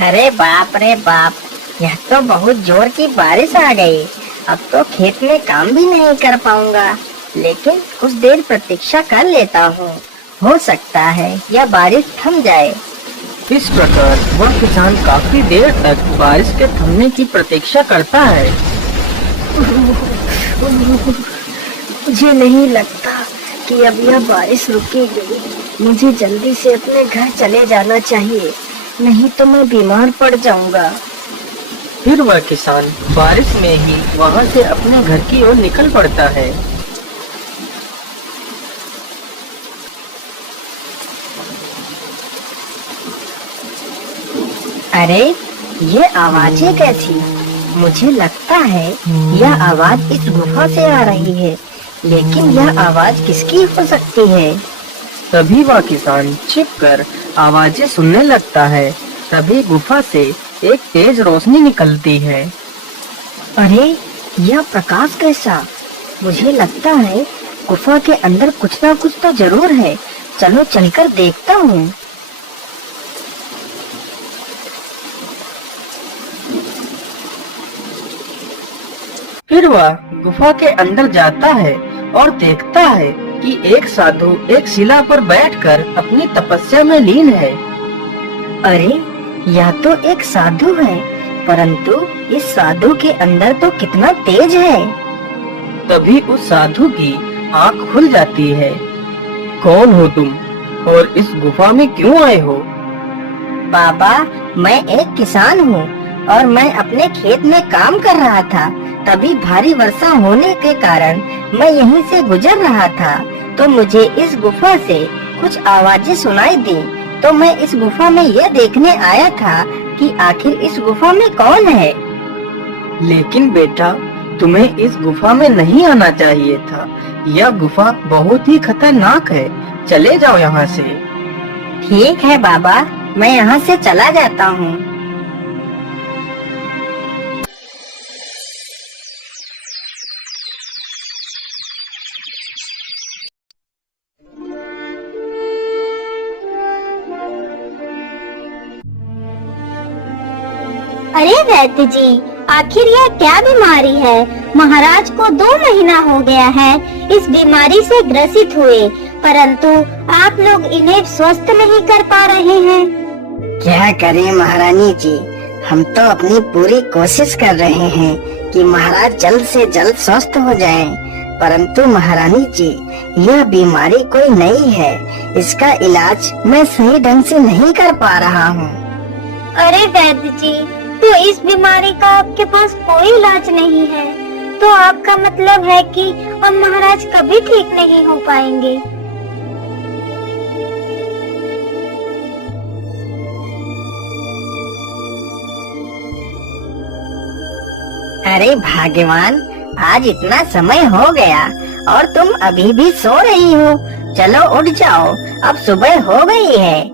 अरे बाप रे बाप, यह तो बहुत जोर की बारिश आ गई। अब तो खेत में काम भी नहीं कर पाऊंगा, लेकिन कुछ देर प्रतीक्षा कर लेता हूँ। हो सकता है यह बारिश थम जाए। इस प्रकार वह किसान काफी देर तक बारिश के थमने की प्रतीक्षा करता है। मुझे नहीं लगता कि अब यह बारिश रुकेगी। मुझे जल्दी से अपने घर चले जाना चाहिए, नहीं तो मैं बीमार पड़ जाऊंगा। फिर वह किसान बारिश में ही वहां से अपने घर की ओर निकल पड़ता है। अरे ये आवाजें कैसी? मुझे लगता है यह आवाज इस गुफा से आ रही है, लेकिन यह आवाज किसकी हो सकती है? तभी वह किसान छिपकर आवाजें सुनने लगता है। तभी गुफा से एक तेज रोशनी निकलती है। अरे यह प्रकाश कैसा? मुझे लगता है गुफा के अंदर कुछ ना कुछ तो जरूर है। चलो चलकर देखता हूँ। फिर वह गुफा के अंदर जाता है और देखता है कि एक साधु एक शिला पर बैठकर अपनी तपस्या में लीन है। अरे यह तो एक साधु है, परंतु इस साधु के अंदर तो कितना तेज है। तभी उस साधु की आंख खुल जाती है। कौन हो तुम और इस गुफा में क्यों आए हो? बाबा, मैं एक किसान हूँ और मैं अपने खेत में काम कर रहा था। तभी भारी वर्षा होने के कारण मैं यहीं से गुजर रहा था, तो मुझे इस गुफा से कुछ आवाजें सुनाई दी। तो मैं इस गुफा में यह देखने आया था कि आखिर इस गुफा में कौन है। लेकिन बेटा, तुम्हें इस गुफा में नहीं आना चाहिए था। यह गुफा बहुत ही खतरनाक है। चले जाओ यहाँ से। ठीक है बाबा, मैं यहाँ से चला जाता हूँ। अरे वैद्य जी, आखिर यह क्या बीमारी है? महाराज को 2 महीना हो गया है इस बीमारी से ग्रसित हुए, परंतु आप लोग इन्हें स्वस्थ नहीं कर पा रहे हैं। क्या करें महारानी जी, हम तो अपनी पूरी कोशिश कर रहे हैं कि महाराज जल्द से जल्द स्वस्थ हो जाएं। परंतु महारानी जी, यह बीमारी कोई नई है। इसका इलाज मैं सही ढंग से नहीं कर पा रहा हूँ। अरे वैद्य जी, तो इस बीमारी का आपके पास कोई इलाज नहीं है, तो आपका मतलब है कि अब महाराज कभी ठीक नहीं हो पाएंगे। अरे भाग्यवान, आज इतना समय हो गया और तुम अभी भी सो रही हो। चलो उठ जाओ, अब सुबह हो गई है।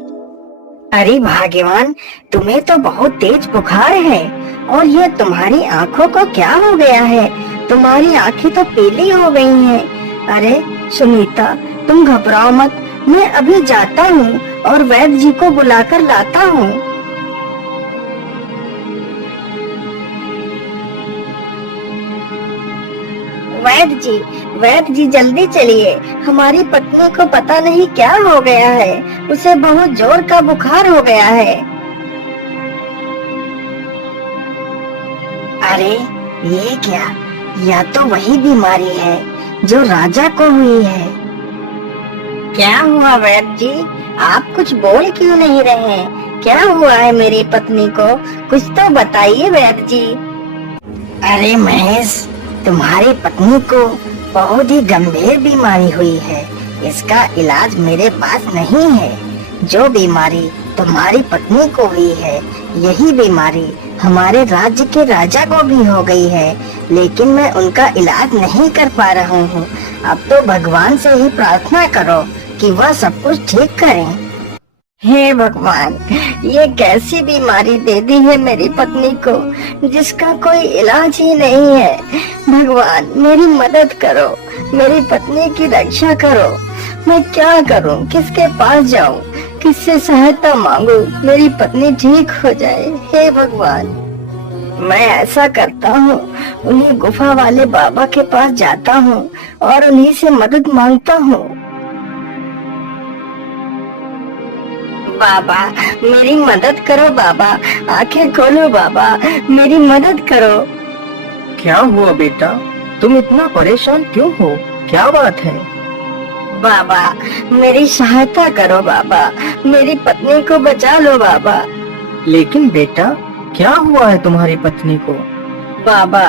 अरे भाग्यवान, तुम्हें तो बहुत तेज बुखार है और ये तुम्हारी आंखों को क्या हो गया है? तुम्हारी आंखें तो पीली हो गई हैं। अरे सुनीता, तुम घबराओ मत, मैं अभी जाता हूँ और वैद्य जी को बुलाकर लाता हूँ। वैद्य जी जल्दी चलिए, हमारी पत्नी को पता नहीं क्या हो गया है। उसे बहुत जोर का बुखार हो गया है। अरे ये क्या? यह तो वही बीमारी है जो राजा को हुई है। क्या हुआ वैद्य जी? आप कुछ बोल क्यों नहीं रहे? क्या हुआ है मेरी पत्नी को? कुछ तो बताइए वैद्य जी। अरे महेश, तुम्हारी पत्नी को बहुत ही गंभीर बीमारी हुई है। इसका इलाज मेरे पास नहीं है। जो बीमारी तुम्हारी पत्नी को हुई है, यही बीमारी हमारे राज्य के राजा को भी हो गई है, लेकिन मैं उनका इलाज नहीं कर पा रहा हूँ। अब तो भगवान से ही प्रार्थना करो कि वह सब कुछ ठीक करें। हे भगवान, ये कैसी बीमारी दे दी है मेरी पत्नी को जिसका कोई इलाज ही नहीं है। भगवान मेरी मदद करो, मेरी पत्नी की रक्षा करो। मैं क्या करूं? किसके पास जाऊं? किससे सहायता मांगू, मेरी पत्नी ठीक हो जाए। हे भगवान, मैं ऐसा करता हूँ, उन्हीं गुफा वाले बाबा के पास जाता हूँ और उन्हीं से मदद मांगता हूँ। बाबा, मेरी मदद करो बाबा, आंखें खोलो बाबा, मेरी मदद करो। क्या हुआ बेटा, तुम इतना परेशान क्यों हो, क्या बात है? बाबा, मेरी सहायता करो बाबा, मेरी पत्नी को बचा लो बाबा। लेकिन बेटा, क्या हुआ है तुम्हारी पत्नी को? बाबा,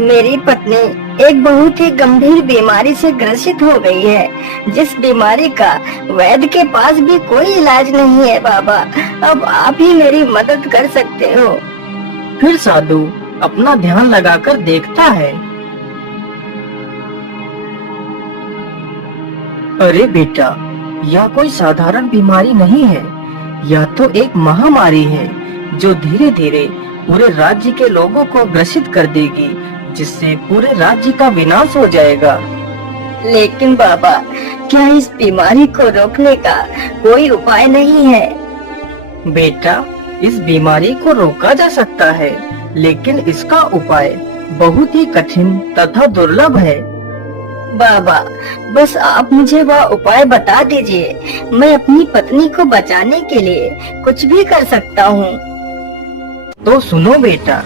मेरी पत्नी एक बहुत ही गंभीर बीमारी से ग्रसित हो गई है, जिस बीमारी का वैद्य के पास भी कोई इलाज नहीं है बाबा। अब आप ही मेरी मदद कर सकते हो। फिर साधु अपना ध्यान लगाकर देखता है। अरे बेटा, यह कोई साधारण बीमारी नहीं है, यह तो एक महामारी है जो धीरे धीरे पूरे राज्य के लोगों को ग्रसित कर देगी, जिससे पूरे राज्य का विनाश हो जाएगा। लेकिन बाबा, क्या इस बीमारी को रोकने का कोई उपाय नहीं है? बेटा, इस बीमारी को रोका जा सकता है, लेकिन इसका उपाय बहुत ही कठिन तथा दुर्लभ है। बाबा, बस आप मुझे वह उपाय बता दीजिए, मैं अपनी पत्नी को बचाने के लिए कुछ भी कर सकता हूँ। तो सुनो बेटा,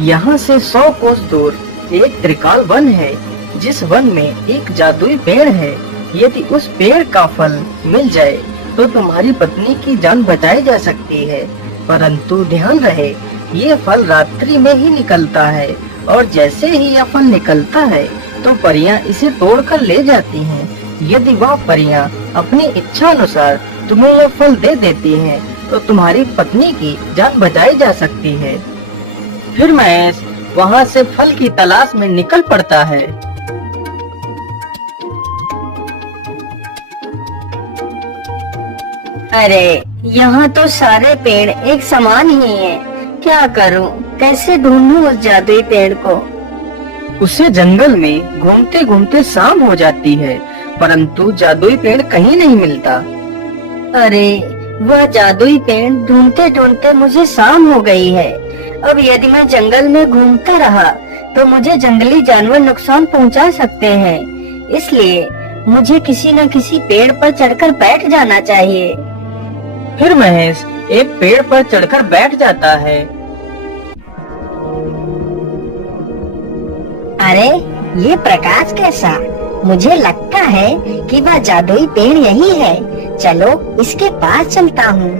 यहाँ से 100 कोस दूर एक त्रिकाल वन है, जिस वन में एक जादुई पेड़ है। यदि उस पेड़ का फल मिल जाए तो तुम्हारी पत्नी की जान बचाई जा सकती है, परंतु ध्यान रहे, ये फल रात्रि में ही निकलता है और जैसे ही यह फल निकलता है तो परियां इसे तोड़कर ले जाती हैं। यदि वह परियां अपनी इच्छा अनुसार तुम्हें यह फल दे देती हैं, तो तुम्हारी पत्नी की जान बचाई जा सकती है। फिर महेश वहाँ से फल की तलाश में निकल पड़ता है। अरे, यहाँ तो सारे पेड़ एक समान ही हैं। क्या करूं? कैसे ढूंढूं उस जादुई पेड़ को? उसे जंगल में घूमते घूमते शाम हो जाती है, परंतु जादुई पेड़ कहीं नहीं मिलता। अरे, वह जादुई पेड़ ढूंढते ढूंढते मुझे शाम हो गई है। अब यदि मैं जंगल में घूमता रहा तो मुझे जंगली जानवर नुकसान पहुंचा सकते हैं, इसलिए मुझे किसी न किसी पेड़ पर चढ़कर बैठ जाना चाहिए। फिर महेश एक पेड़ पर चढ़कर बैठ जाता है। अरे, ये प्रकाश कैसा? मुझे लगता है कि वह जादुई पेड़ यही है। चलो इसके पास चलता हूँ।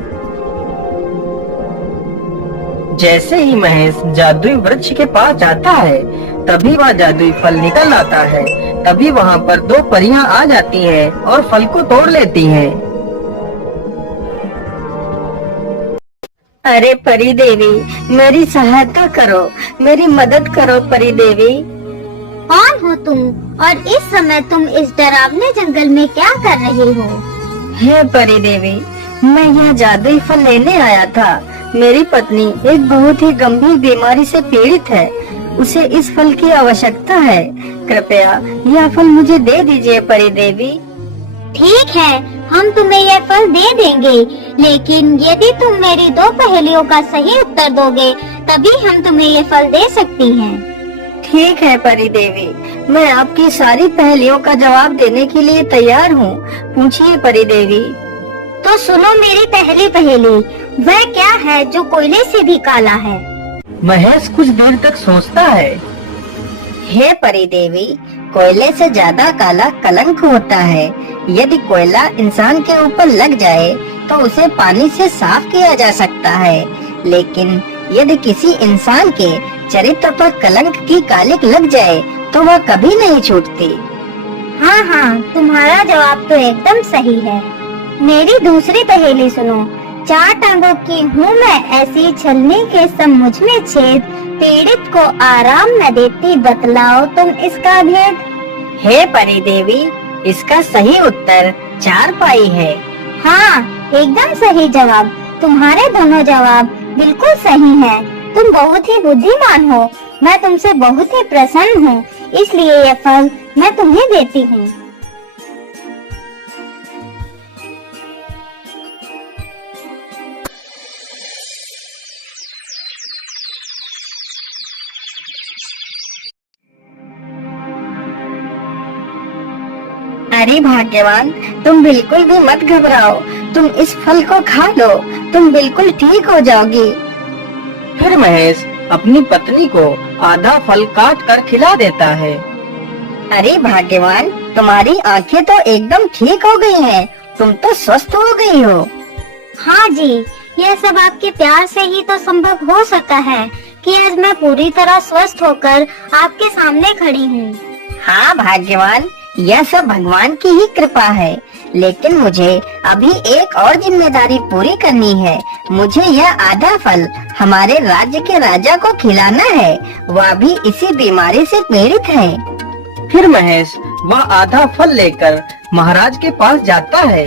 जैसे ही महेश जादुई वृक्ष के पास जाता है, तभी वह जादुई फल निकल आता है। तभी वहाँ पर 2 परियां आ जाती हैं और फल को तोड़ लेती हैं। अरे परी देवी, मेरी सहायता करो, मेरी मदद करो परी देवी। कौन हो तुम और इस समय तुम इस डरावने जंगल में क्या कर रही हो? हे परी देवी, मैं यह जादुई फल लेने आया था। मेरी पत्नी एक बहुत ही गंभीर बीमारी से पीड़ित है, उसे इस फल की आवश्यकता है। कृपया यह फल मुझे दे दीजिए परी देवी। ठीक है, हम तुम्हें यह फल दे देंगे, लेकिन यदि तुम मेरी 2 पहेलियों का सही उत्तर दोगे, तभी हम तुम्हें ये फल दे सकती हैं। ठीक है परी देवी, मैं आपकी सारी पहेलियों का जवाब देने के लिए तैयार हूँ। पूछिए परी देवी। तो सुनो मेरी पहली पहेली, वह क्या है जो कोयले से भी काला है? महेश कुछ देर तक सोचता है। हे परी देवी, कोयले से ज्यादा काला कलंक होता है। यदि कोयला इंसान के ऊपर लग जाए तो उसे पानी से साफ किया जा सकता है, लेकिन यदि किसी इंसान के चरित्र पर कलंक की कालिक लग जाए तो वह कभी नहीं छूटती। हाँ हाँ, तुम्हारा जवाब तो एकदम सही है। मेरी दूसरी पहेली सुनो। 4 टांगों की हूँ मैं ऐसी, छलनी के सब मुझ में छेद, पीड़ित को आराम न देती, बतलाओ तुम इसका भेद। हे परी देवी, इसका सही उत्तर 4 पाई है। हाँ, एकदम सही जवाब। तुम्हारे दोनों जवाब बिल्कुल सही हैं। तुम बहुत ही बुद्धिमान हो। मैं तुमसे बहुत ही प्रसन्न हूँ, इसलिए यह फल मैं तुम्हें देती हूँ। अरे भाग्यवान, तुम बिल्कुल भी मत घबराओ, तुम इस फल को खा लो, तुम बिल्कुल ठीक हो जाओगी। फिर महेश अपनी पत्नी को आधा फल काट कर खिला देता है। अरे भाग्यवान, तुम्हारी आंखें तो एकदम ठीक हो गई हैं, तुम तो स्वस्थ हो गई हो। हाँ जी, यह सब आपके प्यार से ही तो संभव हो सका है कि आज मैं पूरी तरह स्वस्थ होकर आपके सामने खड़ी हूँ। हाँ भाग्यवान, यह सब भगवान की ही कृपा है, लेकिन मुझे अभी एक और जिम्मेदारी पूरी करनी है। मुझे यह आधा फल हमारे राज्य के राजा को खिलाना है, वह भी इसी बीमारी से पीड़ित है। फिर महेश वह आधा फल लेकर महाराज के पास जाता है।